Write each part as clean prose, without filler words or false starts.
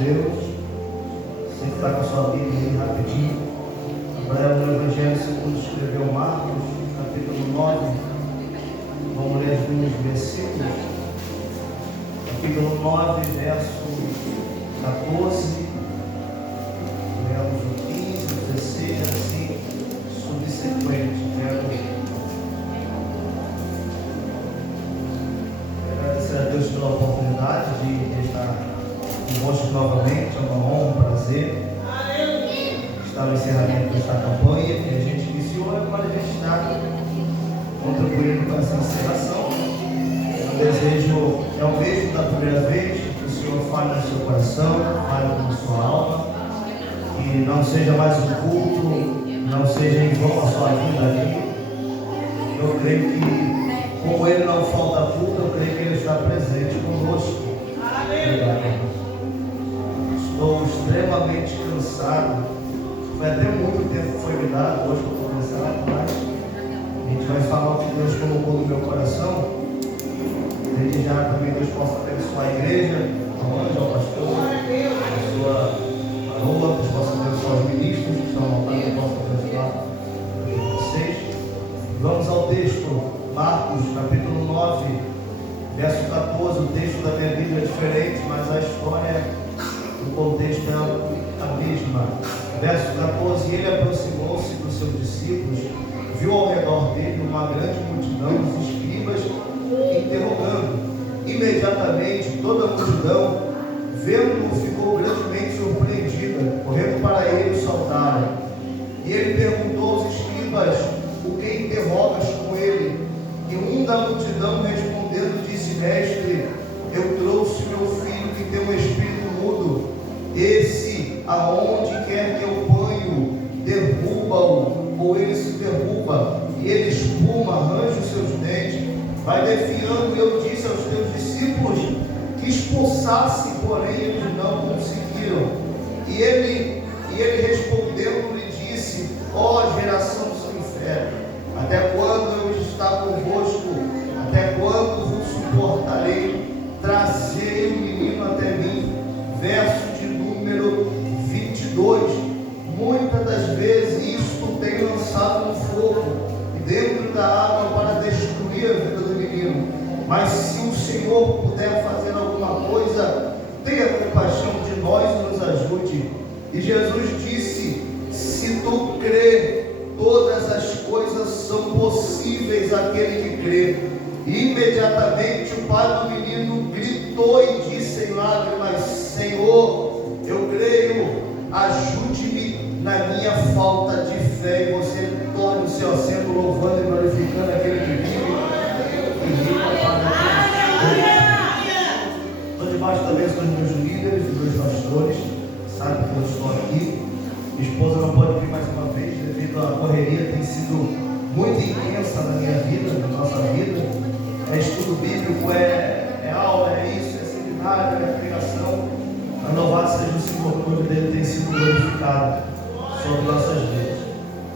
Deus. Você que está com a sua Bíblia aí rapidinho. Agora no Evangelho segundo escreveu Marcos, capítulo 9. Vamos ler alguns versículos. Capítulo 9, verso 14. Lemos o 15, o 16, assim subsequente. Agradecer a Deus pela oportunidade de estar convosco novamente. É uma honra, um prazer estar no encerramento desta campanha que a gente iniciou. Agora a gente está contribuindo com essa encerração. O desejo é o mesmo da primeira vez, que o Senhor fale no seu coração, fale na sua alma, que não seja mais um culto, não seja em vão a sua vida aqui. Eu creio que, como Ele não falta culto, eu creio que Ele está presente conosco. Estou extremamente cansado. Foi até muito tempo que foi me dado hoje para começar, mas a gente vai falar o que Deus colocou no meu coração. Desde já também Deus possa abençoar a igreja, ao anjo, ao pastor, a sua parola, Deus possa abençoar os ministros que estão voltando, Deus possa abençoar vocês. Vamos ao texto, Marcos, capítulo 9, verso 14. O texto da minha Bíblia é diferente, mas a história, o contexto é a mesma. Verso 14: ele aproximou-se dos seus discípulos, viu ao redor dele uma grande multidão, os escribas interrogando. Imediatamente toda a multidão, vendo-o, ficou grandemente surpreendida, correndo para ele o saudaram. E ele perguntou aos escribas: o que interrogas com ele? E um da multidão respondendo disse: mestre, eu trouxe meu filho que tem um espírito mudo. Esse, aonde quer que eu ponho, derruba-o, ou ele se derruba, e ele espuma, arranja os seus dentes, vai defiando. E eu disse aos teus discípulos que expulsassem, porém eles não conseguiram. E ele respondendo lhe disse: ó geração sem fé, até quando eu vou estar convosco? Até quando vos suportarei? Trazei o menino até mim. Verso de número 22. Muitas das vezes isto tem lançado um fogo dentro da água para destruir a vida do menino. Mas se o Senhor puder fazer alguma coisa, tenha compaixão de nós e nos ajude. E Jesus disse: se tu crê, todas as coisas são possíveis àquele que crê. E imediatamente o pai do menino gritou e disse em lágrimas: Senhor, eu creio, ajude-me na minha falta de fé. E você torne o seu assento louvando e glorificando aquele que vive e vive para Deus. Estou debaixo da bênção dos meus líderes, dos meus pastores, sabe que eu estou aqui. Minha esposa não pode vir mais uma vez devido à correria, tem sido muito intensa na minha vida, na nossa vida. É estudo bíblico, é aula, é isso, é seminário, é pregação. A louvado seja o Senhor, o nome dele tem sido glorificado sobre nossas vidas.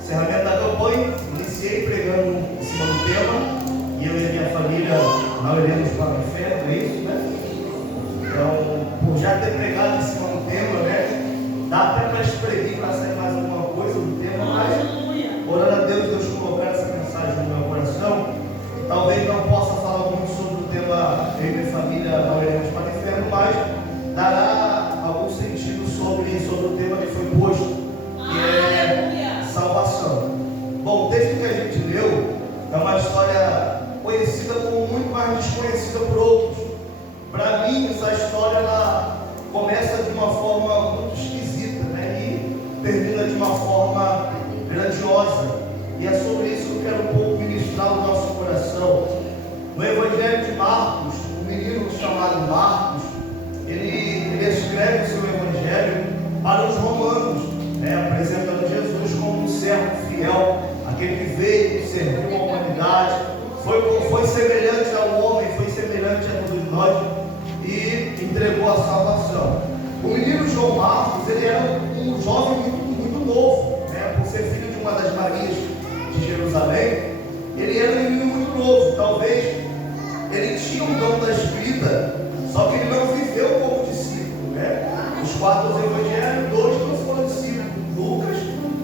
Encerramento da campanha, iniciei pregando em cima do tema, e eu e a minha família não iremos para o inferno, é isso, né? Então, por já ter pregado em cima do tema, né? Dá até para espremer, para sair mais alguma coisa do tema, mas orando a Deus, Deus colocar essa mensagem no meu coração. Talvez não possa falar muito sobre o tema, eu e minha família não iremos para o inferno, mas dará algum sentido sobre o tema que foi posto, que é salvação. Bom, o texto que a gente leu é uma história conhecida como muito mais desconhecida por outros. Para mim, essa história ela começa de uma forma muito esquisita, né? E termina de uma forma grandiosa. E é sobre isso que eu quero um pouco ministrar o nosso coração. No Evangelho de Marcos, um menino chamado Marcos, ele escreve o seu Evangelho para os romanos, né? Apresentando Jesus como um servo fiel, aquele que veio, serviu a humanidade, foi semelhante ao homem, foi semelhante a todos nós e entregou a salvação. O menino João Marcos, ele era um jovem muito novo, né? Por ser filho de uma das Marias de Jerusalém, ele era um menino muito novo. Talvez ele tinha um dom da escrita, só que ele não viveu como discípulo, né? Os 4 evangelhos, 2 não foram discípulos. Lucas,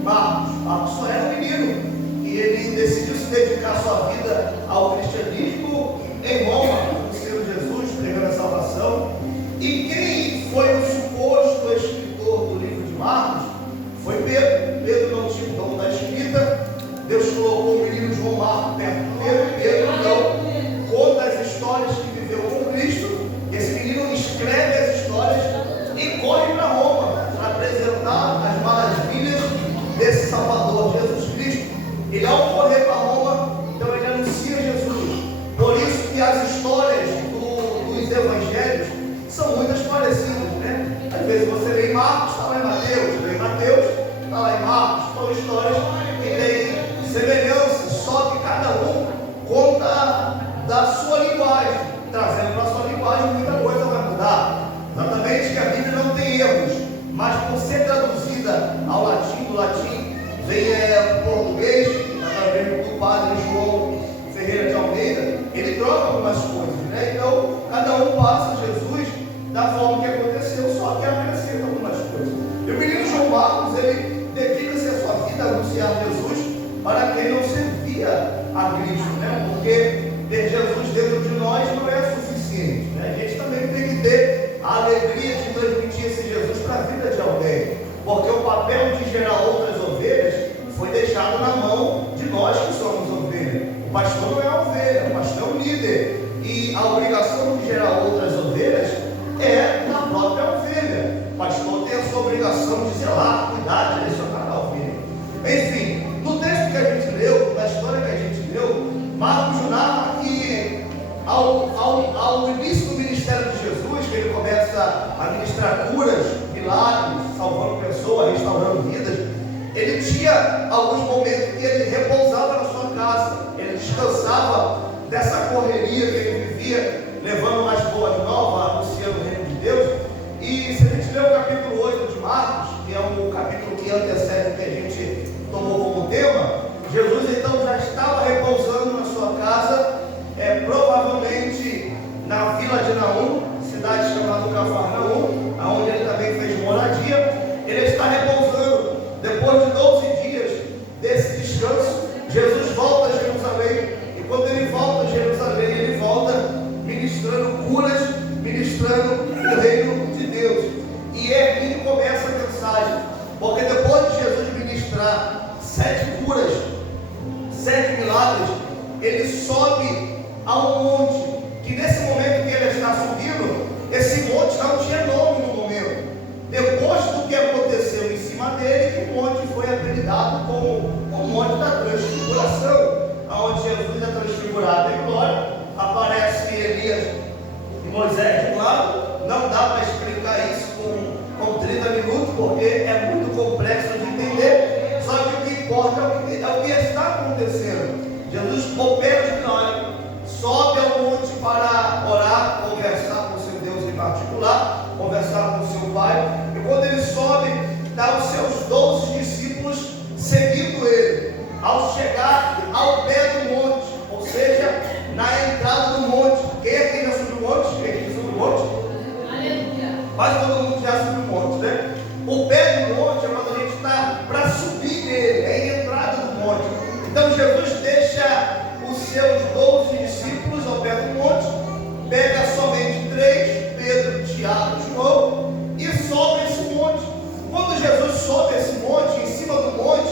Marcos. Marcos só era um menino e ele decidiu se dedicar a sua vida ao cristianismo em Roma, conhecendo Jesus, pregando a salvação. E quem foi o suposto escritor do livro de Marcos foi Pedro. Pedro não tinha o dom da escrita. Deus colocou o menino João Marcos perto de Pedro, e Pedro então conta as histórias que viveu com Cristo. Esse menino escreve as histórias e corre para Roma para apresentar as maravilhas desse Salvador, Jesus Cristo. Ele, ao correr para Roma, então ele anuncia Jesus. Por isso que as histórias dos evangelhos são muitas parecidas, né? Às vezes você lê em Marcos, está lá em Mateus, lê em Mateus, está lá em Marcos. São histórias que têm semelhanças, só que cada um conta da sua linguagem, trazendo para a sua linguagem muita coisa vai mudar. Exatamente, que a Bíblia não tem erros, mas por ser traduzida ao latim, do latim vem português, através do padre João Ferreira de Almeida, ele troca algumas coisas, né? Então, cada um passa Jesus da forma que aconteceu, só que acrescenta algumas coisas. E o menino João Marcos, ele dedica-se a sua vida a anunciar Jesus para quem não servia a Cristo, né? Porque ter Jesus dentro de nós não é suficiente, né? A gente também tem que ter a alegria de transmitir esse Jesus para a vida de alguém, porque o papel de gerar outras ovelhas foi deixado na mão de nós que somos ovelhas. O pastor não é a ovelha, o pastor é o líder, e a obrigação de gerar outras ovelhas é da própria ovelha. O pastor tem a sua obrigação de zelar, cuidar, direcionar a ovelha. Enfim, no texto que a gente leu, na história que a gente leu, Marcos narra que ao início do ministério de Jesus, que ele começa a ministrar curas, milagres, salvando pessoas, restaurando vidas, ele tinha alguns momentos que ele repousava na sua casa, ele descansava dessa correria que ele vivia, levando mais boas novas, anunciando o reino de Deus. E se a gente ler o capítulo 8 de Marcos, que é um capítulo que antecede o que a gente tomou como tema, Jesus então já estava repousando na sua casa, provavelmente na vila de Naum, cidade chamada Cafarnaum, onde ele também fez moradia. Ele está repousando. Depois de 12 dias desse descanso, Jesus volta a Jerusalém. E quando ele volta a Jerusalém, ele volta ministrando curas, ministrando o reino de Deus. E é aqui que começa a mensagem, porque depois de Jesus ministrar 7 curas, 7 milagres, ele sobe a um monte, que nesse momento que ele está subindo, esse monte não tinha nome no momento. Depois do que aconteceu em cima dele, o monte foi apelidado como o monte da transfiguração, onde Jesus é transfigurado em glória, aparece Elias e Moisés de um lado. Não dá para explicar isso com 30 minutos, porque é muito complexo de entender. Só que o que importa é o que está acontecendo. Jesus opera de milagre, sobe ao monte para orar, conversar com o seu Deus em particular, conversar com o seu Pai. E quando ele sobe, dá os seus 12 discípulos seguindo ele. Ao chegar ao pé do monte, ou seja, na entrada do monte. Quem é que já subiu o monte? Quem é que subiu o monte? Aleluia! Quase todo mundo já subiu o monte, né? O pé do monte é quando a gente está para subir nele, é a entrada do monte. Então Jesus deixa os seus 12 discípulos ao pé do monte, pega somente 3, Pedro, Tiago e João, e sobe esse monte. Quando Jesus sobe esse monte, em cima do monte,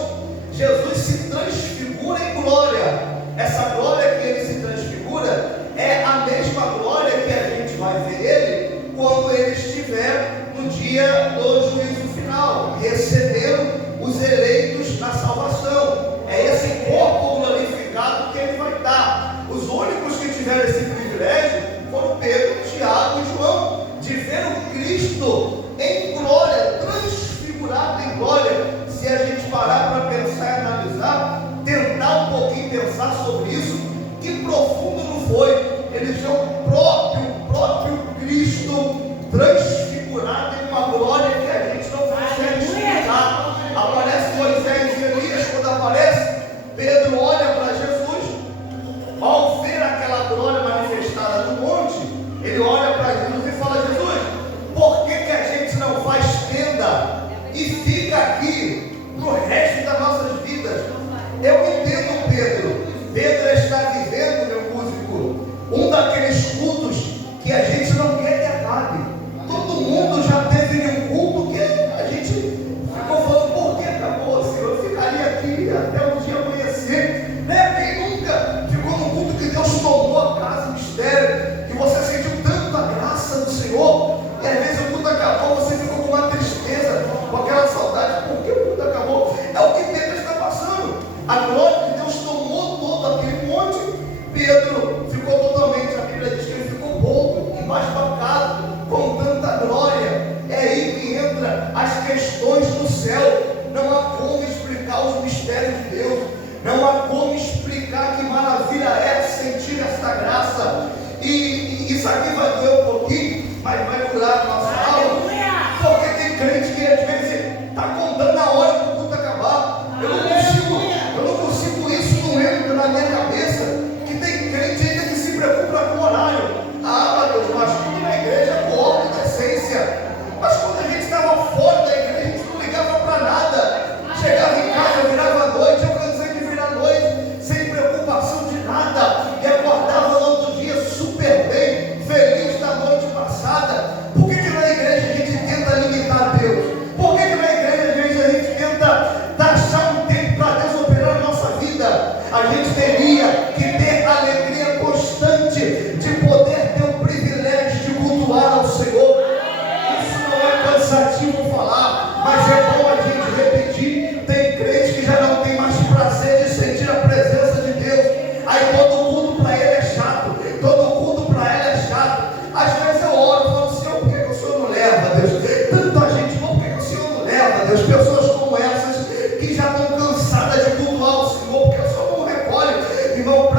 Jesus se transfigura em glória. Essa glória que ele se transfigura é a mesma glória que a gente vai ver ele quando ele estiver no dia do juízo final, recebendo os eleitos na salvação. É esse corpo glorificado que ele vai dar. Os únicos que tiveram esse privilégio foram Pedro, Tiago e João, de ver o Cristo em glória, transfigurado em glória. Se a gente parar para pensar e analisar, tentar um pouquinho pensar sobre isso,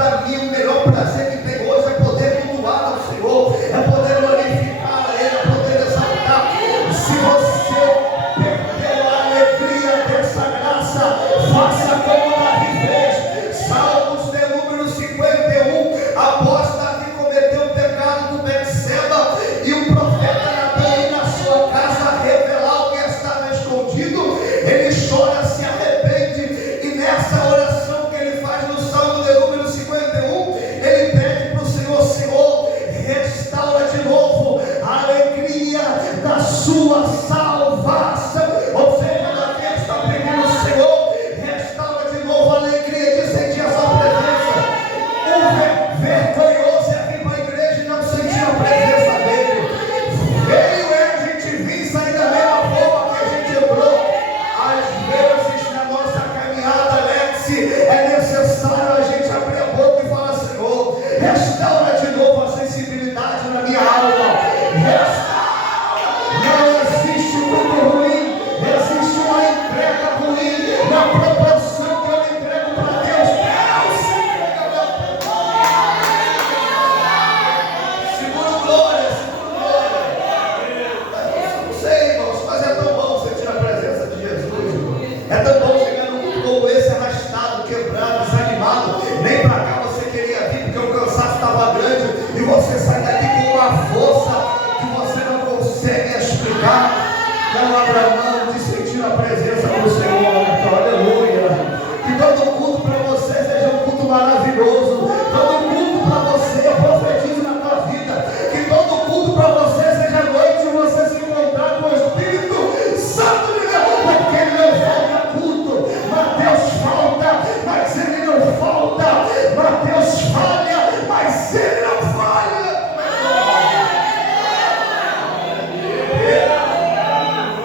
para mim, o melhor prazer que tem hoje é poder cultuar ao Senhor, é poder glorificar a Ele, é poder exaltar. Se você perdeu a alegria dessa graça, faça como Davi fez. Salmos de número 51, após Davi cometeu o pecado do Betseba e o profeta Natan ir na sua casa revelar o que estava escondido, ele chora, se arrepende, e nessa oração que ele faz no Salmo de número 51, ele pede para o Senhor: Senhor, restaura de novo a alegria da sua salvação. Ou seja, Davi está pedindo: Senhor, restaura de novo a alegria de sentir a sua presença. O vergonhoso é vir para a igreja e não sentir a presença dele. Veio é a gente vir e sair da mesma forma que a gente entrou. Às vezes na nossa caminhada, Alex, é necessário a gente abrir a boca e falar: Senhor, restaura de novo a sensibilidade na minha alma. Restaura. Não existe culto ruim, existe uma entrega ruim na proporção que eu entrego para Deus. Seguro glória, seguro glória. Eu não sei, irmãos, mas é tão bom sentir a presença de Jesus. É tão bom chegar num culto como esse, arrastado, quebrado, desanimado. Nem para cá você queria vir, porque o cansaço estava grande, e você sai daqui com uma força que você não consegue explicar. Não abra mão de sentir a presença do Senhor. Então, aleluia. Que todo culto para você seja um culto maravilhoso. Todo culto para você, eu profetizo na tua vida, que todo culto para você seja noite e você se encontrar com o Espírito Santo de Deus, porque ele não falta culto. Mateus falta, mas ele não falta. Mateus falha, mas ele não falha.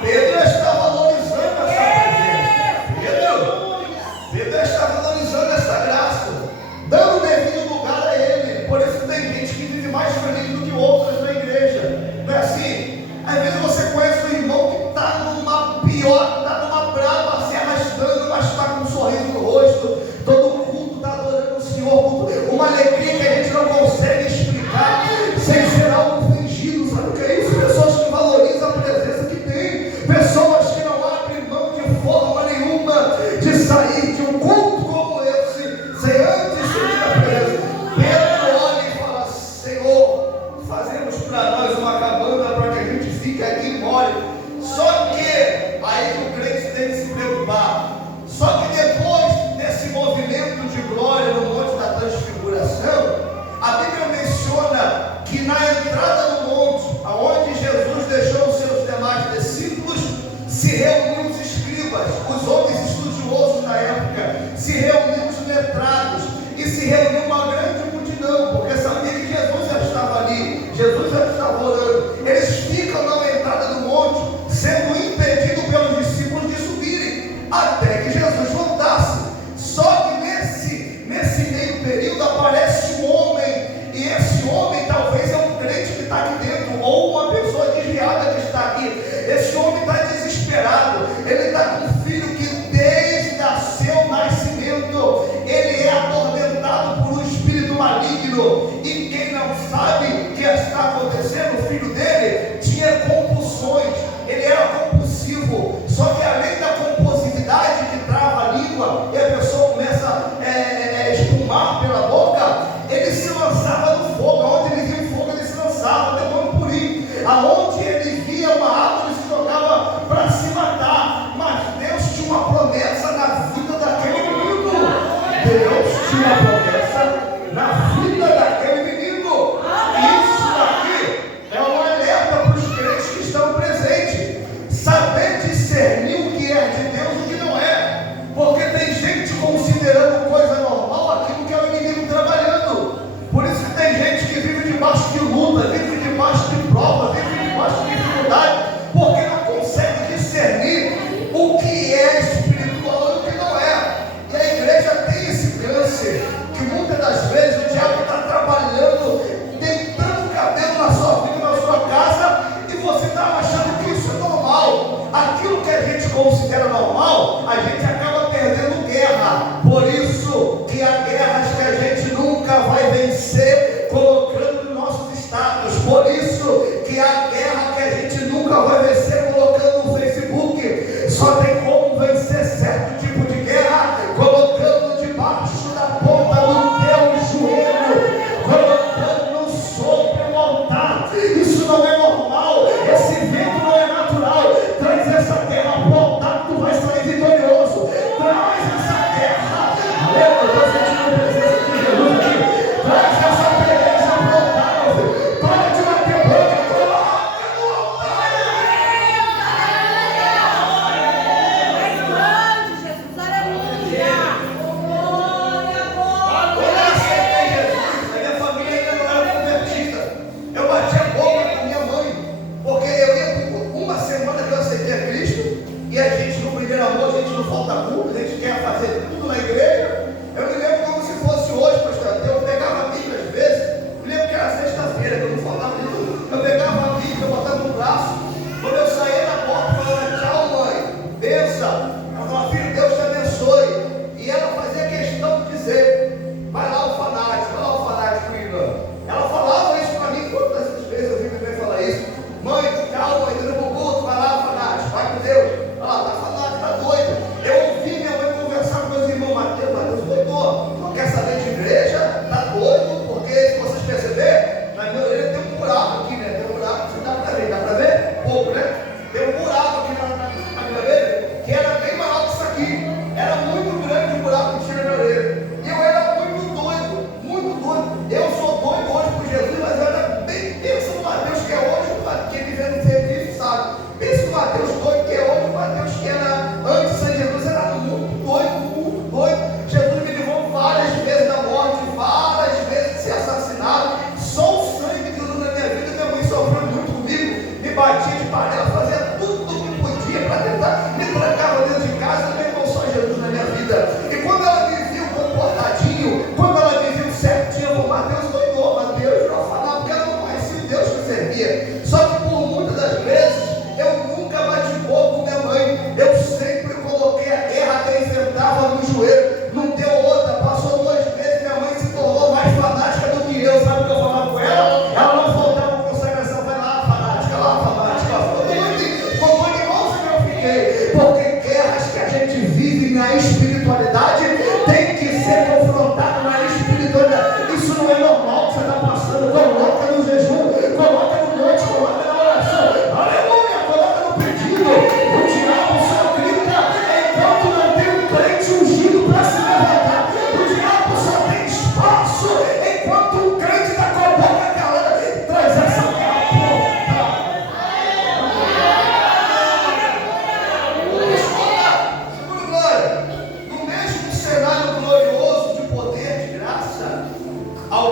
Pedro está valorizando essa presença. Pedro está valorizando essa graça, dando devido lugar a ele. Por isso tem gente que vive mais feliz do que outras na igreja. Não é assim? Às vezes você conhece um irmão que está numa pior, está numa brava, se arrastando, mas está com um sorriso no rosto. Todo culto está adorando o Senhor. Uma alegria que a gente não consegue explicar, sem ser algo fingido. Sabe o que é isso? Pessoas que valorizam a presença que tem. Pessoas que não abrem mão de forma nenhuma de sair de um culto como esse, sem antes sentir a presença. Pedro olha e fala: Senhor, fazemos para nós uma cabana para que a gente fique aqui e more. Só que, aí o crente tem que se preocupar. Só que depois desse movimento de glória no Monte da Transfiguração, a Bíblia menciona que na entrada do monte, aonde Jesus deixou os seus demais discípulos, se reuniam os escribas, os homens estudiosos da época, se reuniam os letrados, e se reuniu uma grande multidão, porque sabia que Jesus já estava ali, Jesus já estava orando. Eles ficam na entrada do monte, sendo impedidos pelos discípulos de subirem, até que Jesus voltasse. Só que nesse meio período aparece um homem, e esse homem talvez é um crente que está aqui dentro, ou uma pessoa desviada que está aqui. Esse homem está desesperado, ele está com um filho que desde seu nascimento ele é atormentado por um espírito maligno, e quem não sabe o que está acontecendo, o filho dele tinha compulsões, ele era compulsivo. Só que além da compulsividade que trava a língua e a pessoa começa a espumar pela boca, ele se lançava no fogo. Aonde ele via o fogo, ele se lançava, demônio por ir. Aonde ele via uma árvore, ele se jogava para se matar. Mas Deus tinha uma promessa na vida daquele menino. Deus tinha uma promessa na vida daquele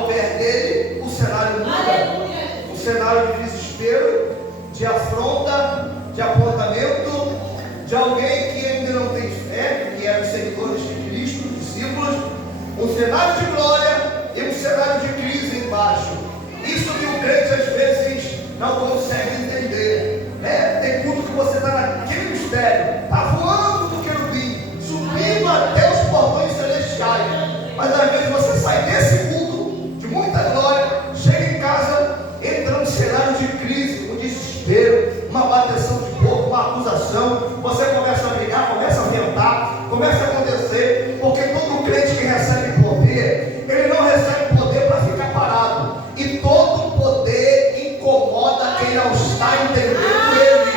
ao ver dele, o cenário muda. O cenário de desespero, de afronta, de apontamento, de alguém que ainda não tem fé, que eram seguidores de Cristo, discípulos, um cenário de glória e um cenário de crise embaixo. Isso que o crente às vezes não consegue entender. Tem culto que você está naquele mistério, está voando do querubim, subindo até os portões celestiais, mas às vezes você sai desse culto de muita glória, chega em casa, entra num cenário de crise, um desespero, uma bateção de boca, uma acusação, você começa a brigar, começa a ventar, começa a acontecer, porque todo crente que recebe poder, ele não recebe poder para ficar parado, e todo poder incomoda quem não está entendendo ele.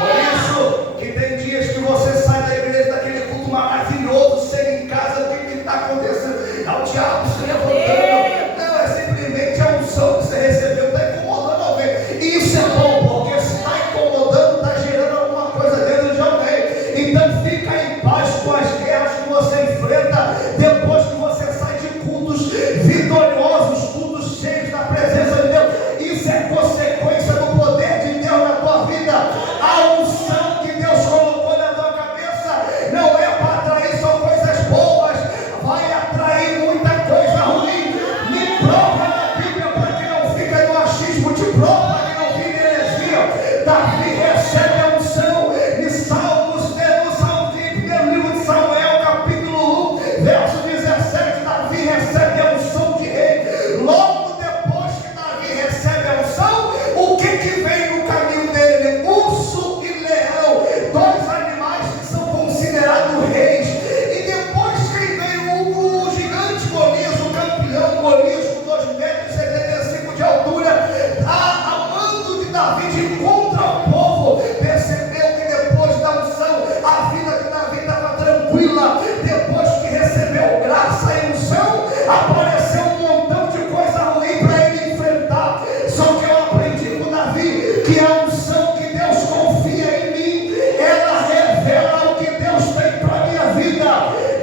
Por isso que tem dias que você sai da igreja, daquele culto maravilhoso, chega em casa, o que está acontecendo? É o diabo se levantando. Não, é simplesmente a unção que você recebeu, está incomodando alguém. E isso é bom, porque se está incomodando, está gerando alguma coisa dentro de alguém. Então fica em paz com as guerras que você enfrenta depois que você sai de cultos vitoriosos, cultos cheios da presença de Deus. Isso é consequência do poder de Deus na tua vida. A unção que Deus colocou na tua cabeça não é para atrair só coisas boas, vai atrair muita coisa ruim. Me prova na Bíblia para que não fica no achismo, te prova para que não fique heresia. Davi recebe a unção de Salmos, no Salmo no livro de Samuel, capítulo 1, verso 17. Davi recebe a unção de rei. Logo depois que Davi recebe a unção, o que vem no caminho dele? Urso e leão, dois animais que são considerados reis. E depois quem veio? O gigante Golias, o campeão Golias, com 2,75 metros de altura, amando de Davi de contra o povo. Percebeu que depois da unção, a vida de Davi estava tranquila. Depois que recebeu graça e unção, apareceu um montão de coisa ruim para ele enfrentar. Só que eu aprendi com Davi que a unção que Deus confia em mim, ela revela o que Deus tem para a minha vida.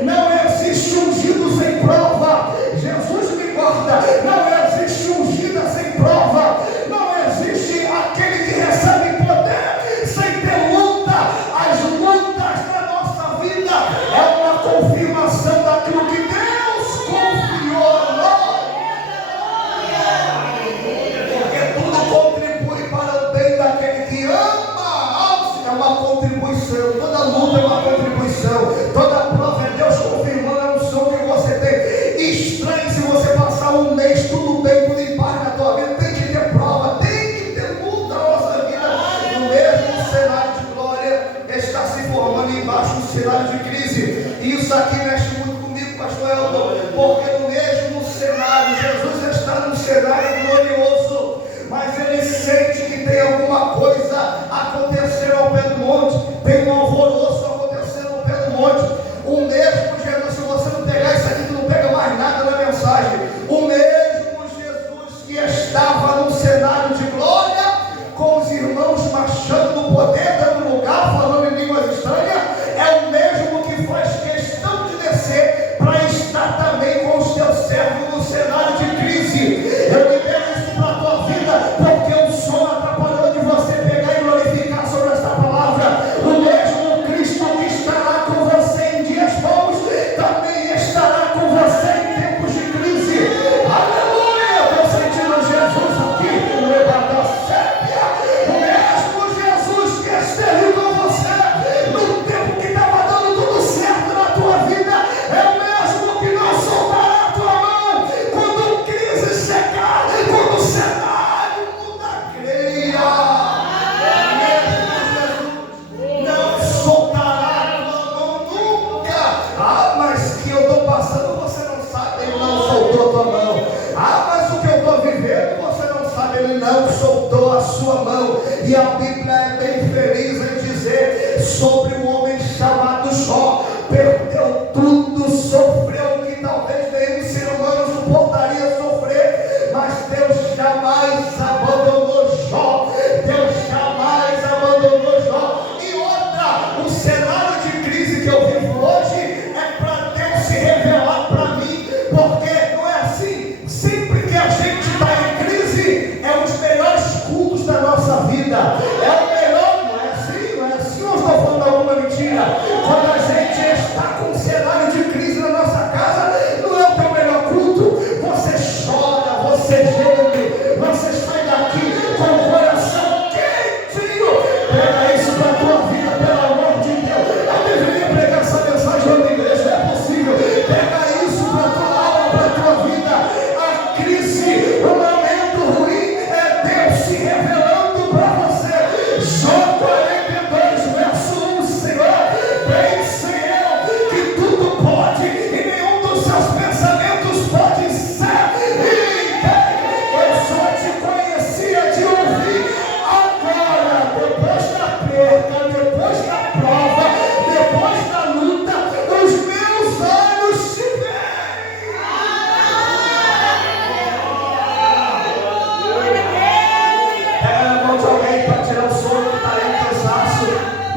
Não existe ungido sem prova. Jesus me guarda. Não existe ungida sem prova. Não existe aquele que recebe poder sem ter luta. As lutas da nossa vida é uma confirmação daquilo que Deus confiou a nós. Porque tudo contribui para o bem daquele que ama. É uma contribuição. Toda luta é uma contribuição. Toda prova é Deus confirmando a unção que você tem. Estranho se você passar um mês tudo bem, tudo em paz na tua vida. Tem que ter prova, tem que ter luta na nossa vida. No mesmo cenário de glória está se formando embaixo um cenário de crise. E isso aqui mexe muito comigo, pastor Elton, porque no mesmo cenário, Jesus está num cenário glorioso, mas ele sente que tem alguma coisa acontecendo ao pé do monte, tem um alvoroço acontecendo ao pé do monte. O mesmo Jesus, se você não pegar isso aqui, tu não pega mais nada na mensagem. O mesmo Jesus que estava num cenário de glória, com os irmãos marchando no poder, dando lugar, falando em línguas estranhas, é o mesmo que faz questão de descer para estar também com os teus servos no cenário de crise. Eu libero isso para a tua vida, porque o som atrapalhou de você pegar e glorificar sobre esta palavra. O mesmo Cristo que estará com você em dias bons, também estará com você em tempos de crise. Aleluia! Eu estou sentindo Jesus aqui, no levanta sépia. O mesmo Jesus que esteve com você no tempo que estava dando tudo certo na tua vida, é o mesmo que não soltará a tua mão quando crise chegar, quando o cenário muda. Creia! Não soltará a tua mão nunca. Mas que eu estou passando, você não sabe, ele não soltou a tua mão. Mas o que eu estou vivendo, você não sabe, ele não soltou a sua mão. E a Bíblia é bem feliz em dizer sobre o homem chamado Jó: perdeu tudo, sofreu o que talvez nenhum ser humano suportaria sofrer, mas Deus jamais abandonou Jó. Deus jamais abandonou Jó. E outra, o cenário de crise que eu vivo hoje é para Deus se revelar para mim, porque não é assim.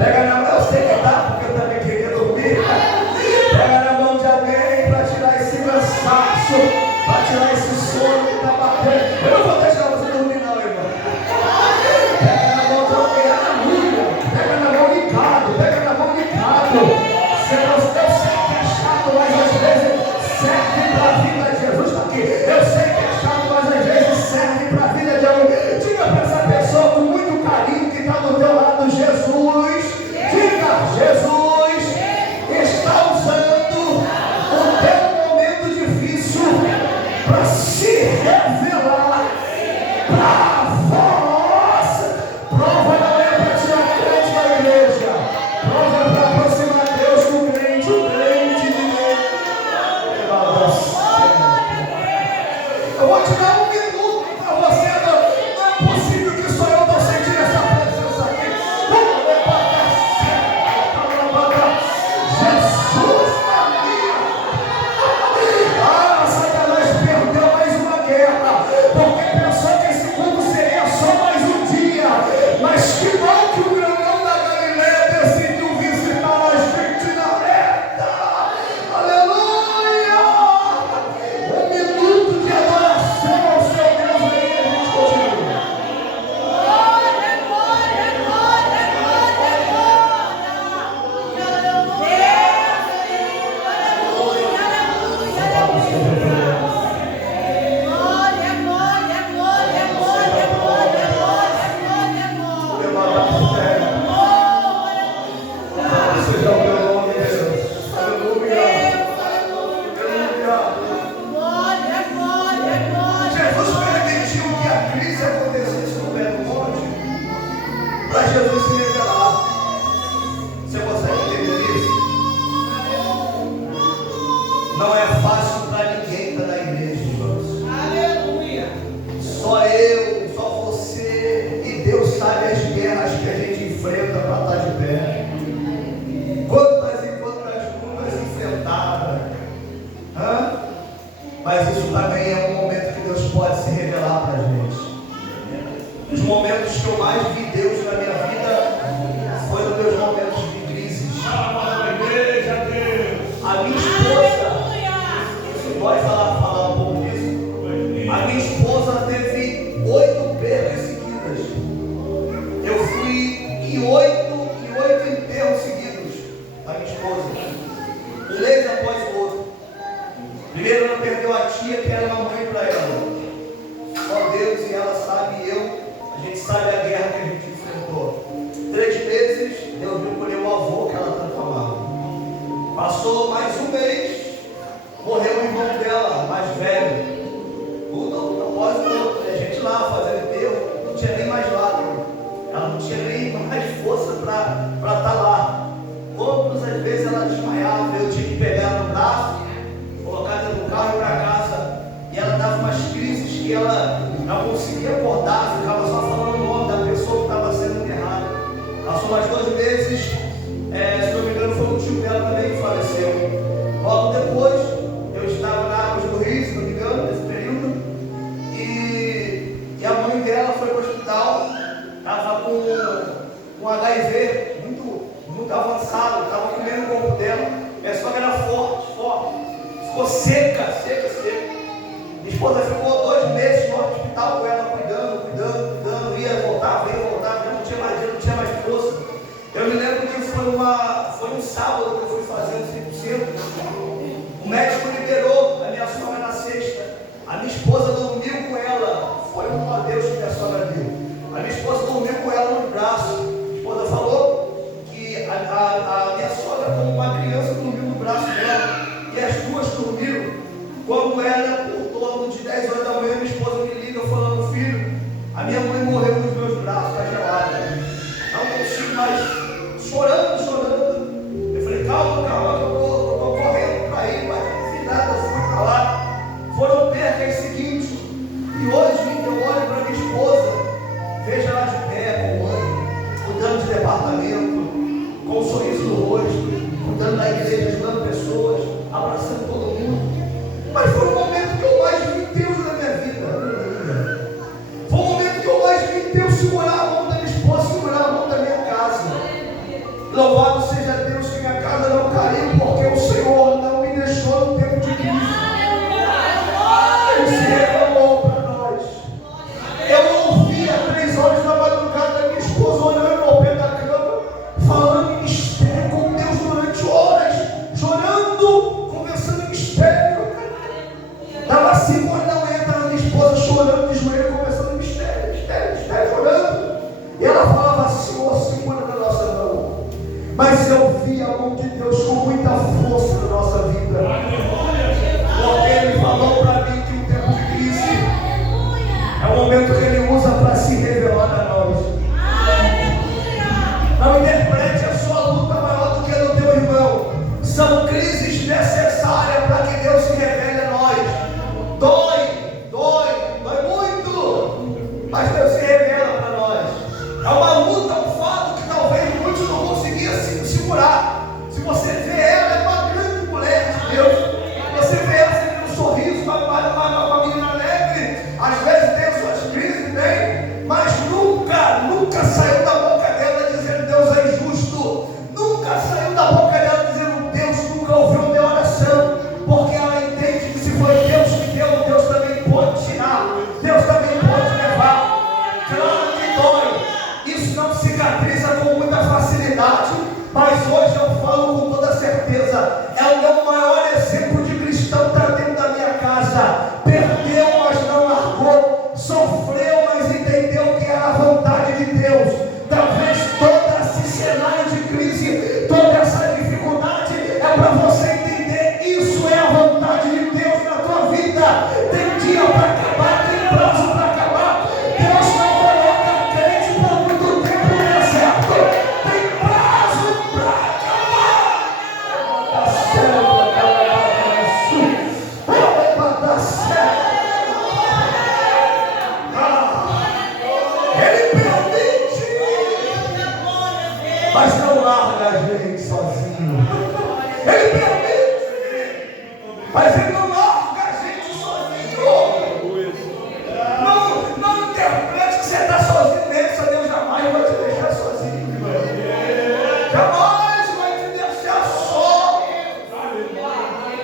Pega na mão, eu sei que tá, porque eu também queria dormir. Pega na mão de alguém para tirar esse cansaço, para tirar esse sono que está batendo. Eu não vou deixar você dormir não, irmão. Pega na mão de alguém, aleluia. Pega na mão de Ricardo, pega na mão de Ricardo. Eu sei que é chato, mas às vezes serve para a vida de Jesus. Está aqui. Eu sei que é chato, mas às vezes serve para a vida de alguém. Diga para essa pessoa com muito carinho que está do teu lado, Jesus. Diga, Jesus está usando o teu momento difícil para se revelar para vós. Prova não é para tirar crente da igreja, prova é para aproximar Deus com o crente de Deus. Eu vou te dar 1 minuto para você. Não é possível que só eu estou sentindo essa presença aqui. Jesus na minha. Satanás perdeu mais uma guerra, porque pensou que esse culto seria só mais um dia. Mas que bom que o grandão da Galileia decidiu visitar a gente na reta. Aleluia! 1 minuto de adoração ao seu Deus aí, a gente continua. Seja o teu nome, Jesus. Aleluia. Aleluia. Jesus permitiu que a crise acontecesse no pé do monte para Jesus se revelar. Você consegue entender isso? Não é fácil para ninguém estar na igreja, irmãos. Aleluia. Só eu, só você e Deus sabe as guerras que a gente enfrenta para estar de pé. Quantas e quantas lutas enfrentadas. Mas isso também é um momento que Deus pode se revelar para a gente. Os momentos que eu mais vi Deus na minha vida foram meus momentos de crises. A minha esposa, você pode falar um pouco disso? A minha esposa teve 8 perdas seguidas. Eu fui em 8 enterros seguidos. A minha esposa, um mês após o outro. Primeiro ela perdeu a tia que era uma mãe para ela. Só Deus e ela sabe, a gente sabe a guerra que a gente enfrentou. 3 meses, Deus me colheu o avô que ela tanto amava. Passou mais um mês, morreu o irmão dela, mais velho. Tudo após o outro. E a gente lá fazendo enterro, não tinha nem mais lágrima. Ela não tinha nem mais força para estar lá. Outras às vezes ela desmaiava, eu tinha que pegar no braço, colocar dentro do carro e ir para casa. E ela dava umas crises que ela não conseguia acordar, ficava só falando o nome da pessoa que estava sendo enterrada. Passou mais 2 meses, se não me engano foi o tio dela também que faleceu. Logo depois, eu estava na Águas do Rio, se não me engano, nesse período, e a mãe dela foi para o hospital, estava com HIV muito avançado, estava comendo o corpo dela. Minha sogra era forte, ficou seca. Minha esposa ficou 2 meses no hospital com ela, cuidando, ia voltar, não tinha mais jeito, não tinha mais força. Eu me lembro que foi um sábado que eu fui fazer um 5%. O médico liberou a minha sogra na sexta. A minha esposa dormiu com ela. Foi um adeus que minha sogra deu. A minha esposa dormiu com ela no braço. A esposa falou que a minha sogra, como uma criança, dormiu no braço dela. E as duas dormiram. Quando era por torno de 10 horas da manhã, minha esposa me liga falando: filho, a minha mãe morreu nos meus braços, está gelada. Não consigo mais, chorando. Eu falei: calma, que eu estou correndo para ir, mas não fiz nada, eu fui para lá. Foram percas seguintes. E hoje eu olho para minha esposa, vejo ela de pé, com mãe, cuidando de departamento, com um sorriso no rosto, cuidando da igreja, ajudando pessoas, abraçando todo mundo. Mas foi o momento que eu mais vi Deus na minha vida. Foi o momento que eu mais vi Deus segurar a mão da minha esposa, segurar a mão da minha casa. esposa chorando de joelho, começando mistério, chorando. E ela falava: Senhor, segura na nossa mão. Mas eu vi a mão de Deus com muita força na nossa vida. Porque Ele falou para mim que o tempo de crise é o momento que Ele usa para se revelar a nós. Não interprete a sua luta maior do que a do teu irmão. São crises necessárias para que Deus se revele a nós. Dói muito, mas Deus se revela para nós. É uma luta, um fardo que talvez muitos não conseguiam segurar. Se você vê ela, é uma grande mulher de Deus. Você vê ela sempre um sorriso, uma menina alegre. Às vezes tem suas crises, tem, mas nunca saiu da boca dela dizendo: Deus é injusto. Nunca saiu da boca dela dizendo: Deus nunca ouviu minha oração. Porque ela entende que se foi Deus que deu, Deus também pode tirar, Deus também pode levar. Claro que dói, isso não cicatriza com muita facilidade, mas hoje eu falo com toda certeza: é o meu maior exemplo de cristão está dentro da minha casa. Perdeu, mas não largou. Sofreu, mas entendeu que era a vontade de Deus. Talvez todo esse cenário de crise, toda essa dificuldade é para você entender: isso é a vontade de Deus na tua vida. Tem dia para acabar, tem prazo para acabar. Deus não coloca crente por muito tempo no deserto. Tem prazo para acabar. Tá certo, tá certo. Ele permite, mas não larga a gente sozinho. Ele permite, mas Ele não larga a gente sozinho. Não interprete que você está sozinho nessa. Deus jamais vai te deixar sozinho. Jamais vai te deixar só.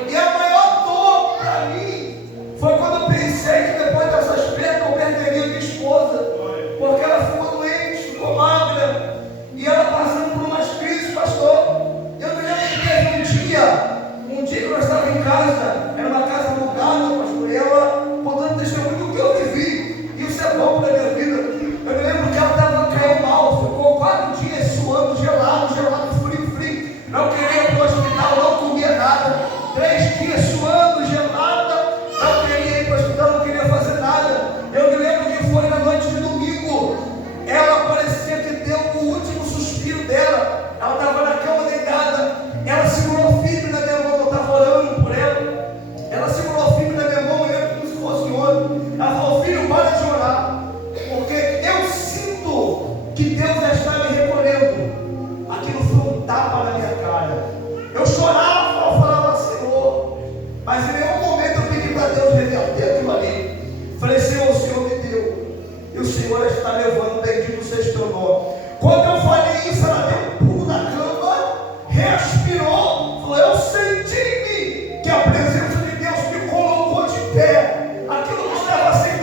E a maior dor para mim foi quando eu pensei que depois dessas perdas eu perderia minha esposa. Porque ela ficou doente, ficou magra. E ela passando por umas crises, pastor. Eu me lembro que teve um dia que nós estávamos em casa. Era uma casa alugada, pastor. E ela contando testemunho do que eu vivi. E isso é bom para a minha vida. Eu me lembro que ela caiu mal. Ficou 4 dias suando, gelado, frio. Não queria ir para o hospital, não comia nada. 3 dias suando, gelada. Não queria ir para o hospital, não queria fazer nada. Eu me lembro que foi na noite de domingo. Ela parecia que deu o último suspiro dela. Ela estava na cama deitada. Ela segurou firme na minha mão. Eu estava orando por ela. Ela segurou firme na minha mão. Eu lembro como se fosse ontem. Ela falou: filho, para de chorar, porque eu sinto que Deus já está me recolhendo. Aquilo foi um tapa na minha cara. Eu chorava, eu falava: Senhor. Mas em nenhum momento eu pedi para Deus reverter aquilo ali. Falei: Senhor, o Senhor me deu. E o Senhor está levando, bendito seja o teu nome. Quando eu falei isso, ela deu um pulo na cama, respirou, falou: eu senti que a presença de Deus me colocou de pé. Aquilo que estava sem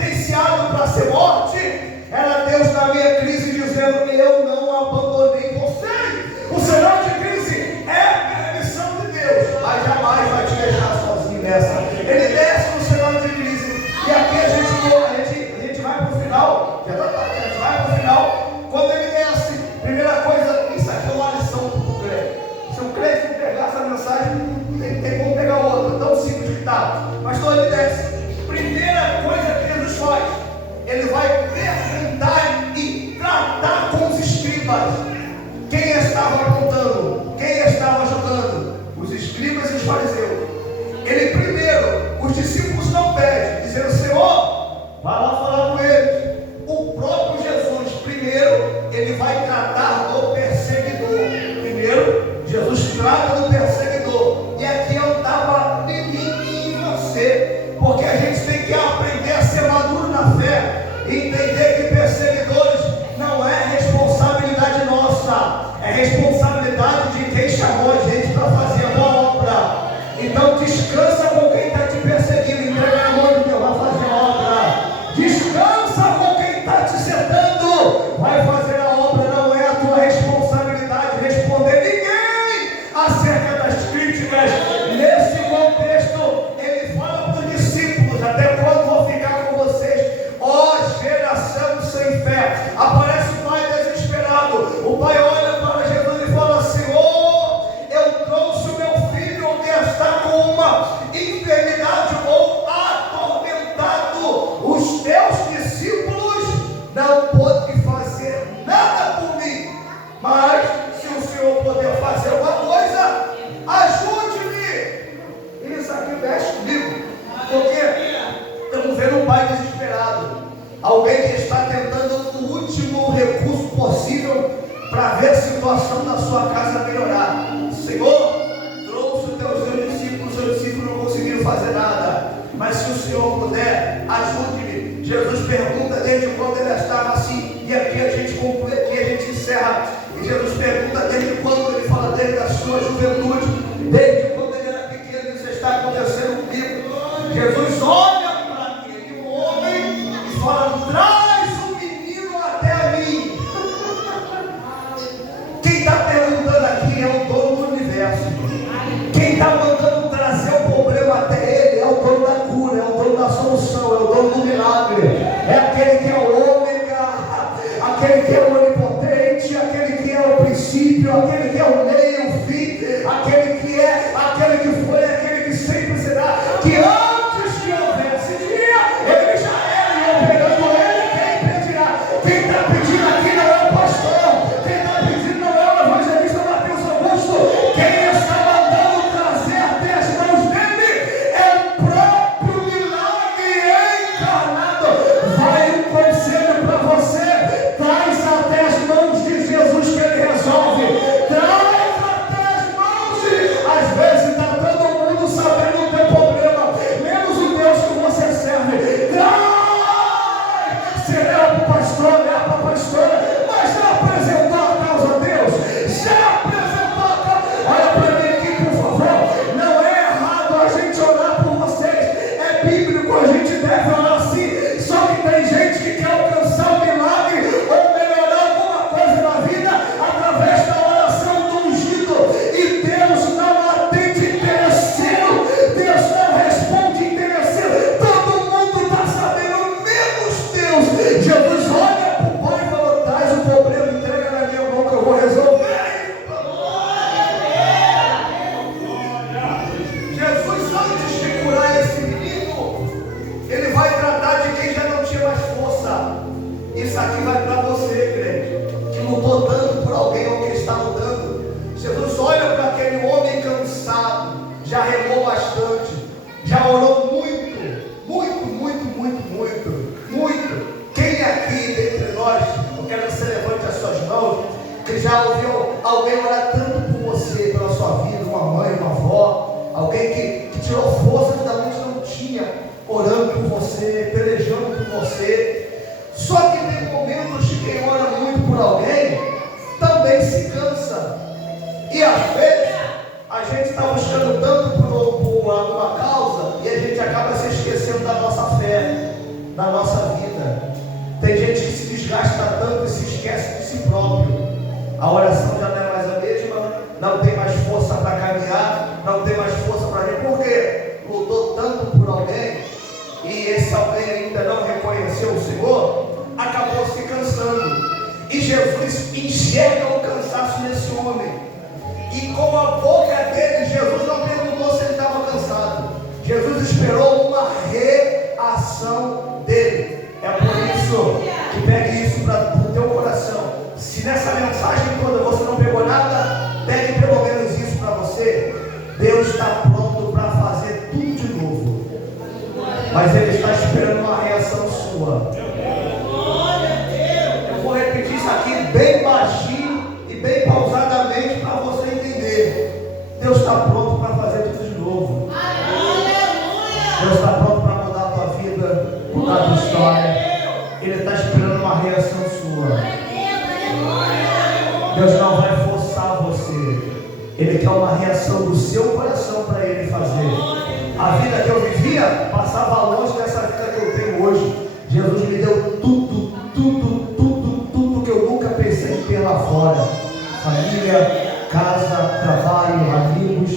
um pai desesperado, alguém que está tentando o último recurso possível para ver a situação da sua casa melhorar. Senhor, trouxe os teus discípulos não conseguiram fazer nada, mas se o Senhor puder, ajude-me. Jesus pergunta desde quando ele estava assim, e aqui a gente conclui, aqui a gente encerra. E Jesus pergunta desde quando, ele fala desde a sua juventude, desde quando ele era pequeno, isso está acontecendo comigo. Jesus olha para aquele homem e fala: traz o menino até mim. Quem está perguntando aqui é o dono do universo. Quem está mandando trazer o problema até ele é o dono da cura, é o dono da solução, é o dono do milagre. É aquele que é o ômega, aquele que é o onipotente, aquele que é o princípio, aquele que é o meio, o fim, aquele que é, aquele que foi, aquele que sempre será, que antes que houvesse dia, ele já era, e operando ele, quem pedirá? Quem está pedindo aqui não é o pastor, quem está pedindo não é o evangelista Mateus Augusto, quem está mandando trazer até as mãos dele é o próprio milagre encarnado. Vai um conselho para você: traz até as mãos de Jesus que ele resolve. Traz até as mãos de... Às vezes está todo mundo sabendo o teu problema, menos o Deus que você serve. Traz! Você leva para o pastor, leva para a pastora, mas já apresentou a causa a Deus? Já apresentou a causa? Olha para mim aqui, por favor. Não é errado a gente orar por vocês, é bíblico, a gente deve orar sim. Só que tem gente que quer alcançar o milagre ou melhorar alguma coisa na vida através da oração do ungido, e Deus não atende interesseiro, Deus não responde interesseiro. Todo mundo está sabendo, menos Deus. Jesus olha para o pai e fala: traz o problema, entrega na minha mão que eu vou resolver. Jesus, antes de curar esse menino, ele vai tratar de quem já não tinha mais força. Isso aqui vai para você, crente, que lutou tanto por alguém ou que está lutando. Jesus olha para aquele homem cansado, já remou bastante, já orou muito. Quem aqui dentre nós, eu quero que você levante as suas mãos, que já ouviu alguém orar tanto por você, pela sua vida, uma mãe, uma avó, alguém que tirou força que da onde não tinha, orando por você, pelejando por você. Só que tem momentos que quem ora muito por alguém também se cansa, e às vezes a gente está buscando tanto por uma causa e a gente acaba se esquecendo da nossa fé, da nossa vida. Tem gente que se desgasta tanto e se esquece de si próprio. A oração já não é mais a mesma, não tem mais força para caminhar, não tem mais força para ir. Por quê? Lutou tanto por alguém e esse alguém ainda não reconheceu o Senhor, acabou se cansando. E Jesus enxerga o cansaço nesse homem, e com a boca dele, Jesus não perguntou se ele estava cansado, Jesus esperou uma reação dele. É por isso que pegue isso para o teu coração. Se nessa mensagem toda você não pegou nada, pegue pelo menos isso para você. Deus está pronto para fazer tudo de novo, mas Ele está esperando uma reação sua. Eu vou repetir isso aqui bem baixinho e bem pausadamente para você entender. Deus está pronto para fazer tudo de novo. Deus está pronto para mudar a tua vida, mudar a tua história. Ele está esperando uma reação sua. Deus não vai forçar você. Ele quer uma reação do seu coração para Ele fazer. A vida que eu vivia passava longe dessa vida que eu tenho hoje. Jesus me deu tudo que eu nunca pensei em ter lá fora. Família, casa, trabalho, amigos,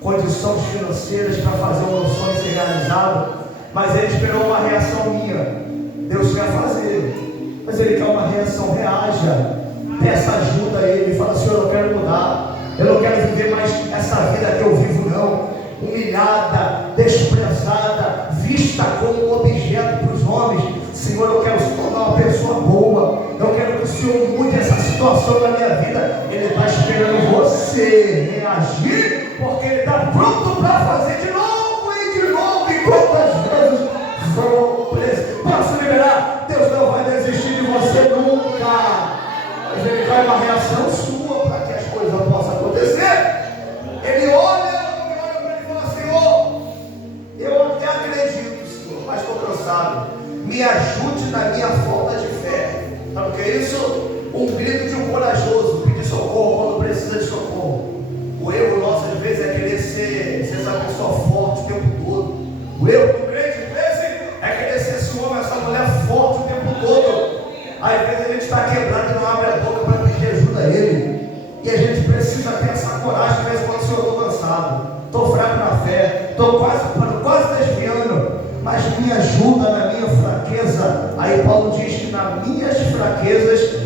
condições financeiras para fazer um sonho ser realizado. Mas Ele esperou uma reação minha. Deus quer fazer, mas Ele quer uma reação. Reaja, peça ajuda a Ele, fala: Senhor, eu quero mudar, eu não quero viver mais essa vida que eu vivo não, humilhada, desprezada, vista como um objeto para os homens. Senhor, eu quero se tornar uma pessoa boa, eu quero que o Senhor mude essa situação da minha vida. Ele está esperando você reagir, porque Ele está pronto para fazer de novo e de novo, e quantas vezes for preciso. me ajude na minha falta de fé. Sabe o que é isso? Um grito de um corajoso, pedir socorro quando precisa de socorro. O erro nosso às vezes é querer ser essa pessoa forte o tempo todo. O erro do crente às vezes é querer ser esse homem, essa mulher forte o tempo todo. Às vezes a gente está quebrado e não abre a boca para pedir ajuda a Ele. E a gente precisa ter essa coragem, às vezes quando eu estou cansado, estou fraco na fé, estou quase desviando, mas me ajuda na minha fraqueza. Aí Paulo diz que nas minhas fraquezas